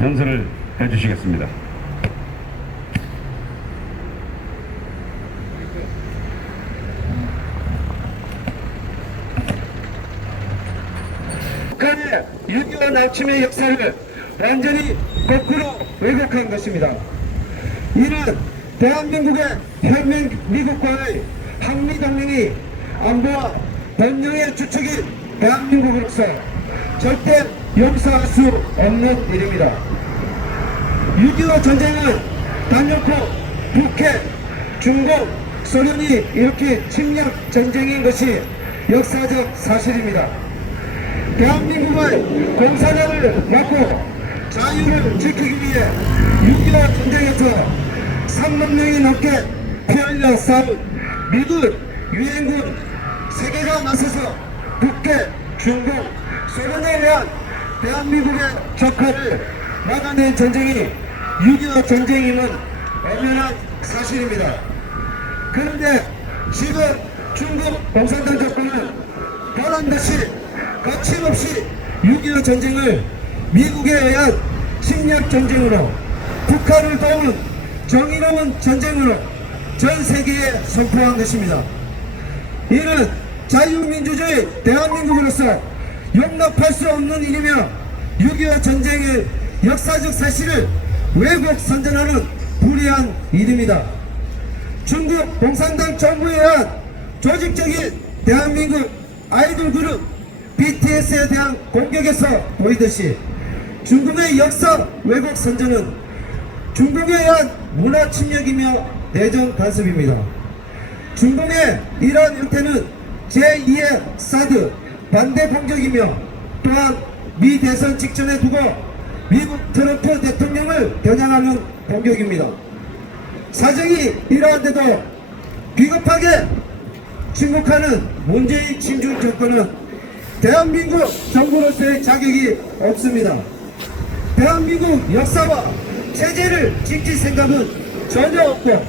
연설을 해주시겠습니다. 북한의 6.25 남침의 역사를 완전히 거꾸로 왜곡한 것입니다. 이는 대한민국의 혈맹 미국과의 한미동맹이 안보와 번영의 주축인 대한민국으로서 절대 용서할 수 없는 일입니다. 6.25 전쟁은 단연코 북해, 중국, 소련이 일으킨 침략 전쟁인 것이 역사적 사실입니다. 대한민국의 공산화를 막고 자유를 지키기 위해 6.25 전쟁에서 3만 명이 넘게 피 흘려 싸운 미국, 유엔군, 세계가 나서서 북해, 중국, 소련에 의한 대한민국의 적화를 막아낸 전쟁이 6.25 전쟁임은 엄연한 사실입니다. 그런데 지금 중국 공산당 정권은 보란듯이 거침없이 6.25 전쟁을 미국에 의한 침략 전쟁으로, 북한을 도운 정의로운 전쟁으로 전 세계에 선포한 것입니다. 이는 자유민주주의 대한민국으로서 용납할 수 없는 일이며 6.25 전쟁의 역사적 사실을 왜곡 선전하는 불의한 일입니다. 중국 공산당 정부에 의한 조직적인 대한민국 아이돌 그룹 BTS에 대한 공격에서 보이듯이 중국의 역사 왜곡 선전은 중국에 의한 문화 침략이며 내정 간섭입니다. 중국의 이러한 형태는 제2의 사드 반대 공격이며 또한 미 대선 직전에 두고 미국 트럼프 대통령을 겨냥하는 공격입니다. 사정이 이러한데도 비겁하게 침묵하는 문재인 친중 정권은 대한민국 정부로서의 자격이 없습니다. 대한민국 역사와 체제를 지킬 생각은 전혀 없고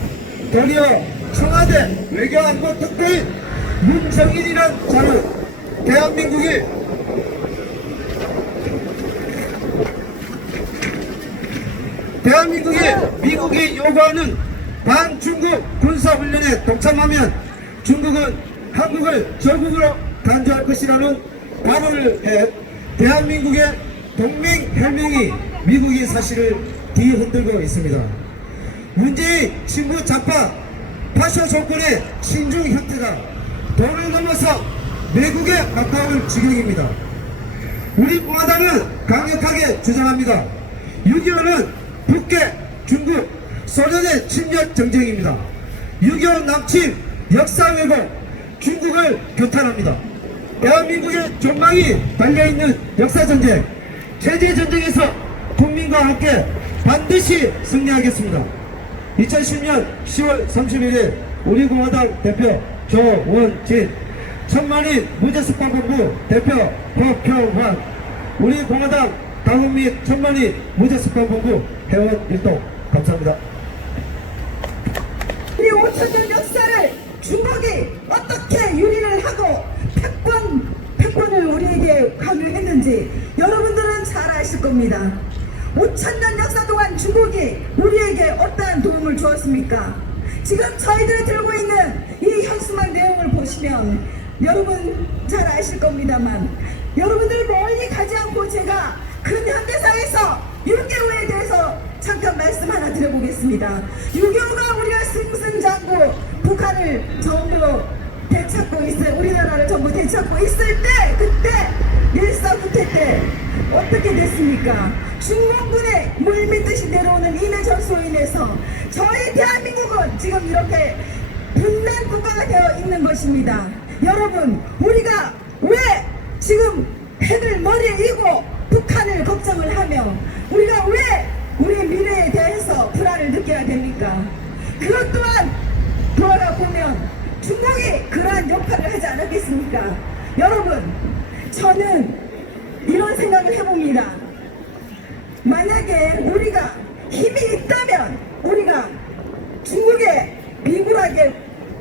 도리어 청와대 외교안보 특보인 문정인이란 자는 대한민국이 미국이 요구하는 반중국 군사훈련에 동참하면 중국은 한국을 적국으로 간주할 것이라는 발언을 해 대한민국의 동맹혈맹이 미국의 사실을 뒤흔들고 있습니다. 문재인 친구 좌파 파쇼 정권의 친중 형태가 도를 넘어서 매국에 가까울 지경입니다. 우리 공화당은 강력하게 주장합니다. 6.25는 북해, 중국, 소련의 침략 전쟁입니다. 6.25 남침, 역사 왜곡, 중국을 규탄합니다. 대한민국의 전망이 달려있는 역사전쟁, 체제전쟁에서 국민과 함께 반드시 승리하겠습니다. 2010년 10월 31일 우리 공화당 대표 조원진, 천만인 무죄습관본부 대표 허평환, 우리 공화당 당원 및 천만인 무죄습관본부 회원 일동 감사합니다. 우리 5천년 역사를 중국이 어떻게 유린을 하고 패권을 우리에게 강요했는지 여러분들은 잘 아실 겁니다. 5천년 역사 동안 중국이 우리에게 어떠한 도움을 주었습니까? 지금 저희들이 들고 있는 이 현수막 내용을 보시면 여러분 잘 아실 겁니다만, 여러분들 멀리 가지 않고 제가 근현대사에서 6.25에 대해서 잠깐 말씀 하나 드려보겠습니다. 6.25가 우리가 승승장구 북한을 전부 되찾고 우리나라를 전부 되찾고 있을 때, 그때 일사후퇴 때 어떻게 됐습니까? 중공군의 물밀듯이 내려오는 인해 전소로 인해서 저희 대한민국은 지금 이렇게 분단 국가가 되어 있는 것입니다. 여러분, 우리가 왜 지금 해를 머리에 이고 북한을 걱정을 하며 우리가 왜 우리 미래에 대해서 불안을 느껴야 됩니까? 그것 또한 돌아가 보면 중국이 그러한 역할을 하지 않았겠습니까? 여러분, 저는 이런 생각을 해봅니다. 만약에 우리가 힘이 있다면 우리가 중국에 비굴하게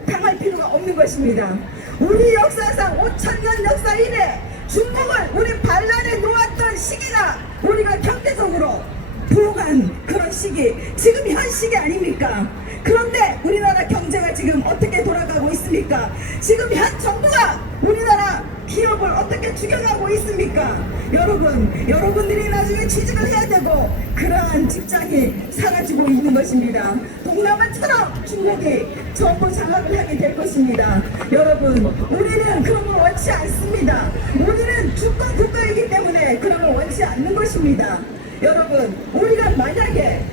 당할 필요가 없는 것입니다. 우리 역사상 5천년 역사 이래 중국을 우리 반란에 놓았던 시기가 우리가 경제적으로 부흥한 그런 시기, 지금 현 시기 아닙니까? 그런데 우리나라 경제가 지금 어떻게 돌아가고 있습니까? 지금 현 정부가 우리나라 기업을 어떻게 죽여가고 있습니까? 여러분들이 나중에 취직을 해야 되고 그러한 직장이 사라지고 있는 것입니다. 동남아처럼 중국이 전부 장악을 하게 될 것입니다. 여러분, 우리는 그런 걸 원치 않습니다. 우리는 주권 국가이기 때문에 그런 걸 원치 않는 것입니다. 여러분, 우리가 만약에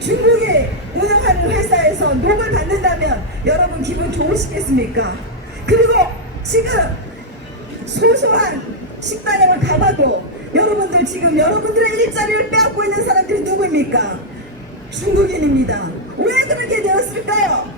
중국이 운영하는 회사에서 녹을 받는다면 여러분 기분 좋으시겠습니까? 그리고 지금 소소한 식당을 가봐도 여러분들 지금 여러분들의 일자리를 빼앗고 있는 사람들이 누구입니까? 중국인입니다. 왜 그렇게 되었을까요?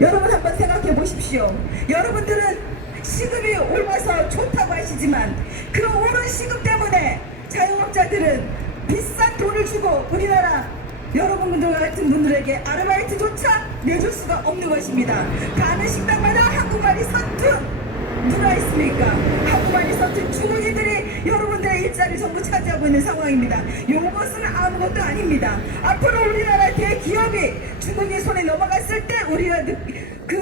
여러분 한번 생각해 보십시오. 여러분들은 시급이 올라서 좋다고 하시지만 그 오른 시급 때문에 자영업자들은 비싼 돈을 주고 우리나라 여러분들 같은 분들에게 아르바이트조차 내줄 수가 없는 것입니다. 가는 식당마다 한국말이 서툰 누가 있습니까? 한국말이 서툰 중국인들이 여러분들의 일자리를 전부 차지하고 있는 상황입니다. 이것은 아무것도 아닙니다. 앞으로 우리나라 대기업이 중국인 손에 넘어갔을 때 우리가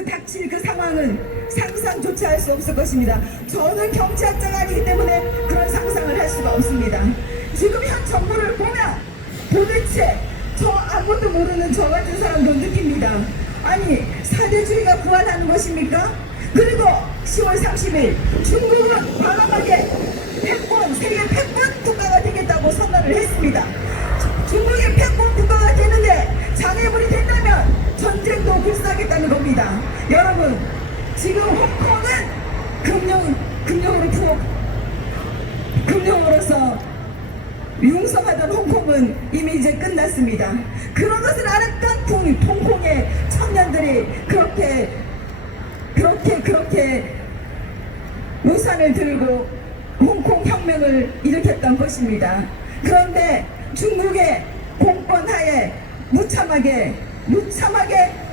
닥칠 그 상황은 상상조차 할 수 없을 것입니다. 저는 경제학자가 아니기 때문에 그런 상상을 할 수가 없습니다. 지금 현 정부를 보면 도대체 저 아무것도 모르는 저 같은 사람도 느낍니다. 아니 사대주의가 부활하는 것입니까? 그리고 10월 30일 중국은 과감하게 세계 패권 국가가 되겠다고 선언을 했습니다. 중국이 패권 국가가 되는데 장애물이 된다면 전쟁도 불사하겠다는 겁니다. 여러분, 지금 홍콩은 금융으로서 융성하던 홍콩은 이미 이제 끝났습니다. 그런 것을 알았던 홍콩의 청년들이 그렇게 우산을 들고 홍콩 혁명을 일으켰던 것입니다. 그런데 중국의 공권하에 무참하게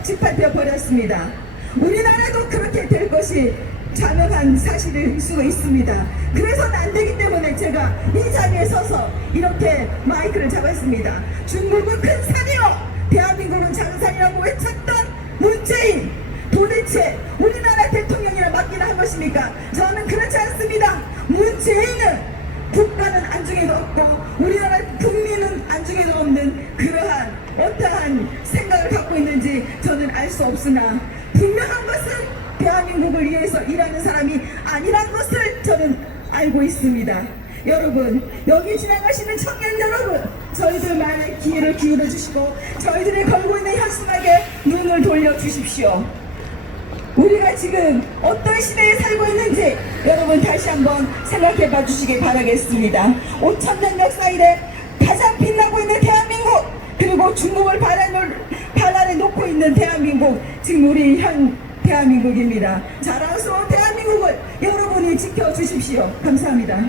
짓밟혀 버렸습니다. 우리나라도 그렇게 될 것이 자명한 사실일 수가 있습니다. 그래서는 안 되기 때문에 제가 이 자리에 서서 이렇게 마이크를 잡았습니다. 중국은 큰 산이요, 대한민국은 작은 산이라고 외쳤던 문재인, 도대체 우리나라 대통령이라 맡기나 한 것입니까? 저는 그렇지 않습니다. 문재인은 국가는 안중에도 없고 우리나라 국민은 안중에도 없는 그러한 어떠한 생각을 갖고 있는지 저는 알 수 없으나 분명한 것은 대한민국을 위해서 일하는 사람이 아니란 것을 저는 알고 있습니다. 여러분, 여기 지나가시는 청년 여러분, 저희들만의 기회를 기울여 주시고 저희들이 걸고 있는 현수막에 눈을 돌려 주십시오. 우리가 지금 어떤 시대에 살고 있는지 여러분 다시 한번 생각해 봐 주시기 바라겠습니다. 5,000년 역사 이래 가장 빛나고 있는 대한민국, 그리고 중국을 발안에 놓고 있는 대한민국, 지금 우리 현 대한민국입니다. 자랑스러운 대한민국을 여러분이 지켜주십시오. 감사합니다.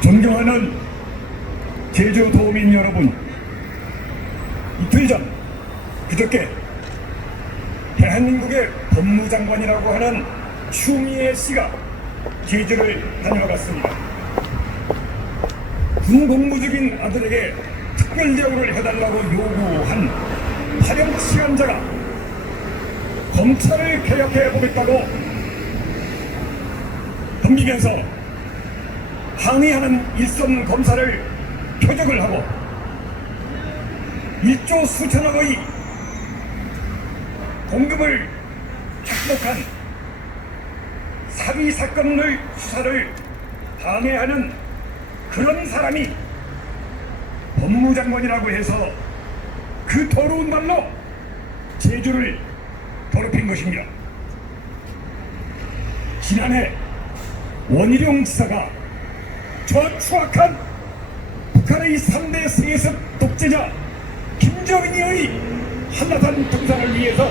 존경하는 제주도민 여러분, 이틀 전 그저께 대한민국의 법무장관이라고 하는 추미애 씨가 제주를 다녀갔습니다. 군복무 중인 아들에게 특별 대우를 해달라고 요구한 파렴치한자가 검찰을 개혁해보겠다고 덤비면서 항의하는 일선 검사를 표적을 하고 1조 수천억의 공금을 착복한 사기 사건의 수사를 방해하는 그런 사람이 법무장관이라고 해서 그 더러운 말로 제주를 더럽힌 것입니다. 지난해 원희룡 지사가 저 추악한 북한의 3대 세습 독재자 김정은이의 한라산 등산을 위해서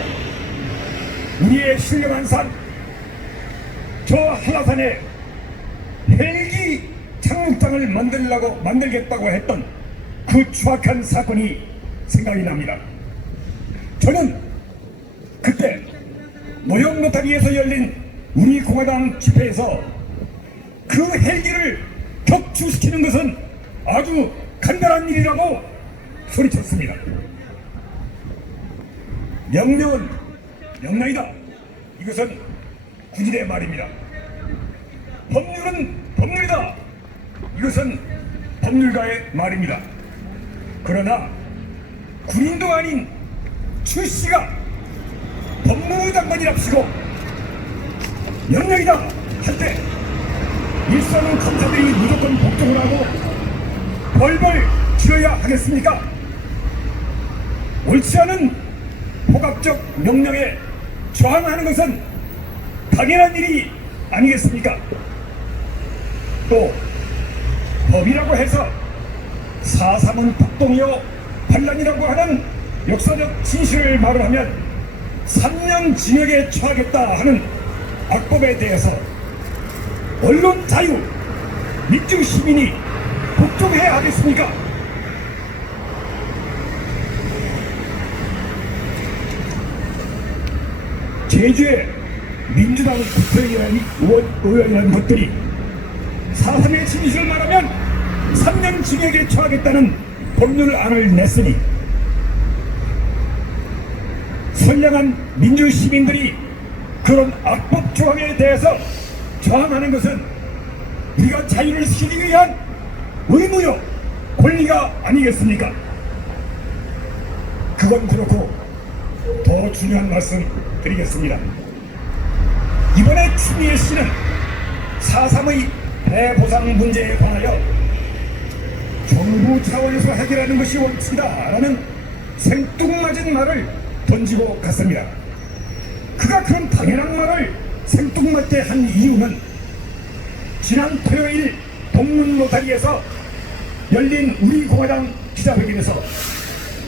우리의 신령한 산 저 한라산에 헬기 청국장을 만들겠다고 했던 그 추악한 사건이 생각이 납니다. 저는 그때 노영 로타리에서 열린 우리 공화당 집회에서 그 헬기를 격추시키는 것은 아주 간단한 일이라고 소리쳤습니다. 명령은 명령이다. 이것은 군인의 말입니다. 법률은 법률이다. 이것은 법률가의 말입니다. 그러나 군인도 아닌 추 씨가 법무부 장관이랍시고 명령이다 할 때 일선은 검사들이 무조건 복종을 하고 벌벌 치러야 하겠습니까? 옳지 않은 폭압적 명령에 저항하는 것은 당연한 일이 아니겠습니까? 또 법이라고 해서 4.3은 폭동이요 반란이라고 하는 역사적 진실을 말을 하면 3년 징역에 처하겠다 하는 악법에 대해서 언론 자유, 민주 시민이 복종해야 하겠습니까? 제주의 민주당 국회의원이라는 것들이 4.3의 진실을 말하면 3년 징역에 처하겠다는 법률안을 냈으니 선량한 민주시민들이 그런 악법 조항에 대해서 저항하는 것은 우리가 자유를 지키기 위한 의무요 권리가 아니겠습니까? 그건 그렇고 더 중요한 말씀 드리겠습니다. 이번에 추미애 씨는 4.3의 배보상 문제에 관하여 정부 차원에서 해결하는 것이 원칙이다라는 생뚱맞은 말을 던지고 갔습니다. 그가 그런 당연한 말을 생뚱맞게 한 이유는 지난 토요일 동문 로타리에서 열린 우리 공화당 기자회견에서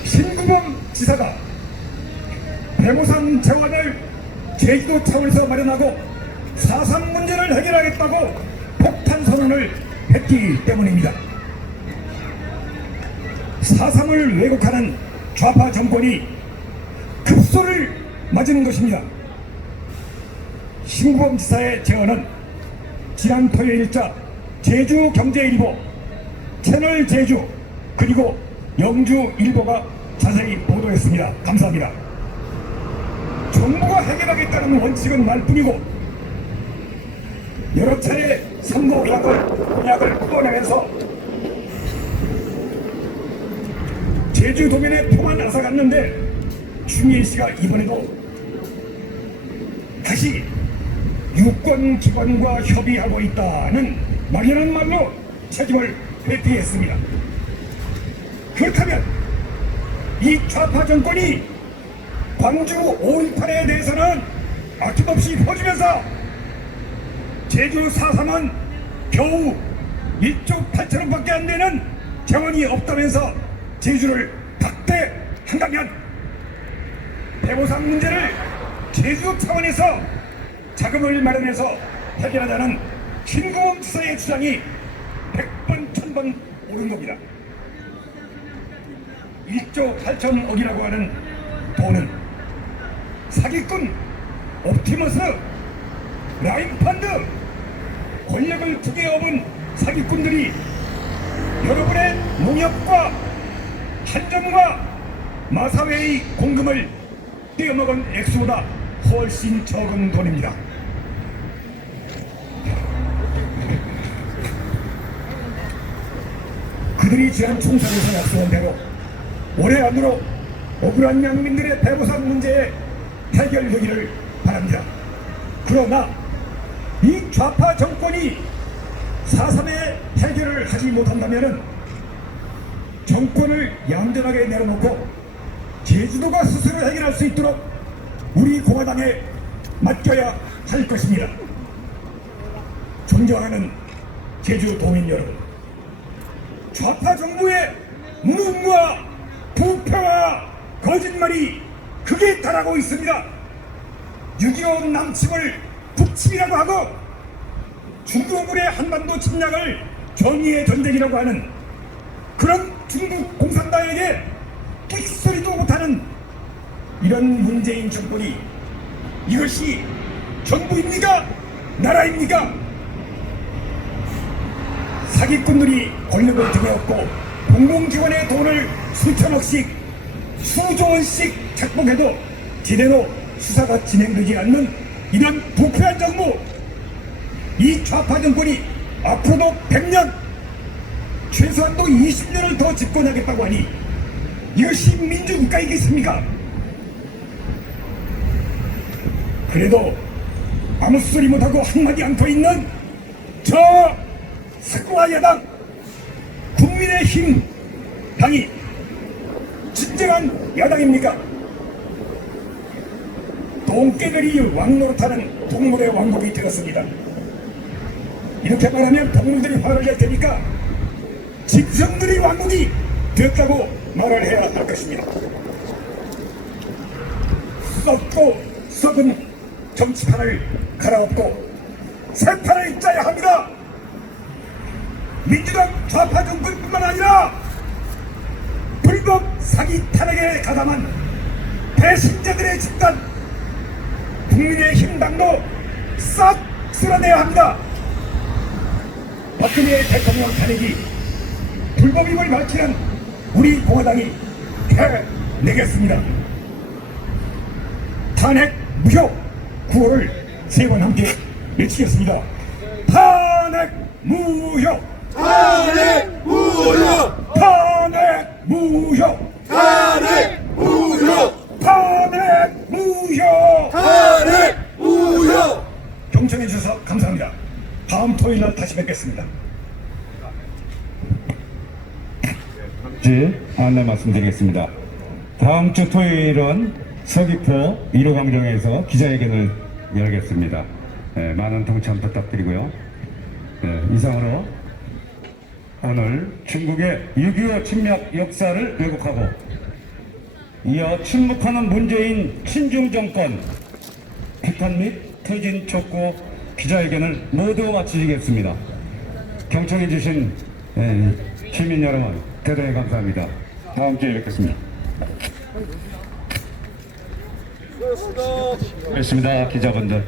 신구범 지사가 배보상 재원을 제주도 차원에서 마련하고 4.3 문제를 해결하겠다고 폭탄 선언을 했기 때문입니다. 4.3을 왜곡하는 좌파 정권이 급소를 맞은 것입니다. 신구범 지사의 제언은 지난 토요일자 제주경제일보, 채널제주 그리고 영주일보가 자세히 보도했습니다. 감사합니다. 정부가 해결하겠다는 원칙은 말뿐이고 여러 차례 선거 공약을 풀어내면서 제주도민의 표만 앗아갔는데 추미애 씨가 이번에도 다시 유권기관과 협의하고 있다는 막연한 말로 책임을 회피했습니다. 그렇다면 이 좌파 정권이 광주 5.18에 대해서는 아낌없이 퍼주면서 제주 4.3은 겨우 1조 8천원밖에 안 되는 재원이 없다면서 제주를 박대한다면 배보상 문제를 제주 차원에서 자금을 마련해서 해결하자는 신구범 지사의 주장이 100번 1000번 옳은 겁니다. 1조 8천억이라고 하는 돈은 사기꾼, 옵티머스, 라인펀드, 권력을 두개 업은 사기꾼들이 여러분의 농협과 한정과 마사회의 공금을 떼어먹은 액수보다 훨씬 적은 돈입니다. 그들이 지난 총선에서 약속한 대로 올해 안으로 억울한 양민들의 배보상 문제에 해결되기를 바랍니다. 그러나 이 좌파 정권이 4.3의 해결을 하지 못한다면 정권을 얌전하게 내려놓고 제주도가 스스로 해결할 수 있도록 우리 공화당에 맡겨야 할 것입니다. 존경하는 제주도민 여러분, 좌파 정부의 무능과 부패와 거짓말이 극에 달하고 있습니다. 6.25 남침을 북침이라고 하고 중국군의 한반도 침략을 정의의 전쟁이라고 하는 그런 중국 공산당에게 끽소리도 못하는 이런 문재인 정권이 이것이 정부입니까? 나라입니까? 사기꾼들이 권력을 등에 업고 공공기관의 돈을 수천억씩 수조원씩 착복해도 제대로 수사가 진행되지 않는 이런 부패한 정부, 이 좌파 정권이 앞으로도 100년 최소한도 20년을 더 집권하겠다고 하니 이것이 민주국가이겠습니까? 그래도 아무 소리 못하고 한마디 않고 있는 저 석과 야당 국민의힘 당이 진정한 야당입니까? 동깨들이 왕노릇하는 동물의 왕국이 되었습니다. 이렇게 말하면 동물들이 화를 낼 테니까 짐승들이 왕국이 되었다고 말을 해야 할 것입니다. 썩고 썩은 정치판을 갈아엎고 새 판을 짜야 합니다. 민주당 좌파 정권뿐만 아니라 불법 사기 탄핵에 가담한 배신자들의 집단 국민의힘 당도 싹 쓸어내야 합니다. 박근혜 대통령 탄핵이 불법임을 밝히는 우리 공화당이 해내겠습니다. 탄핵 무효 구호를 세 번 함께 외치겠습니다. 탄핵 무효! 탄핵 무효! 탄핵 무효! 탄핵 무효! 탄핵 무효! 탄핵 무효! 경청해 주셔서 감사합니다. 다음 토요일 날 다시 뵙겠습니다. 안내 말씀드리겠습니다. 다음 주 토요일은 서귀포 1호 광장에서 기자회견을 열겠습니다. 많은 동참 부탁드리고요. 이상으로 오늘 중국의 6.25 침략 역사를 왜곡하고 이어 침묵하는 문재인 친중정권 비판 및 퇴진 촉구 기자회견을 모두 마치겠습니다. 경청해 주신 시민 여러분 대단히 감사합니다. 다음 주에 뵙겠습니다. 고맙습니다. 기자분들.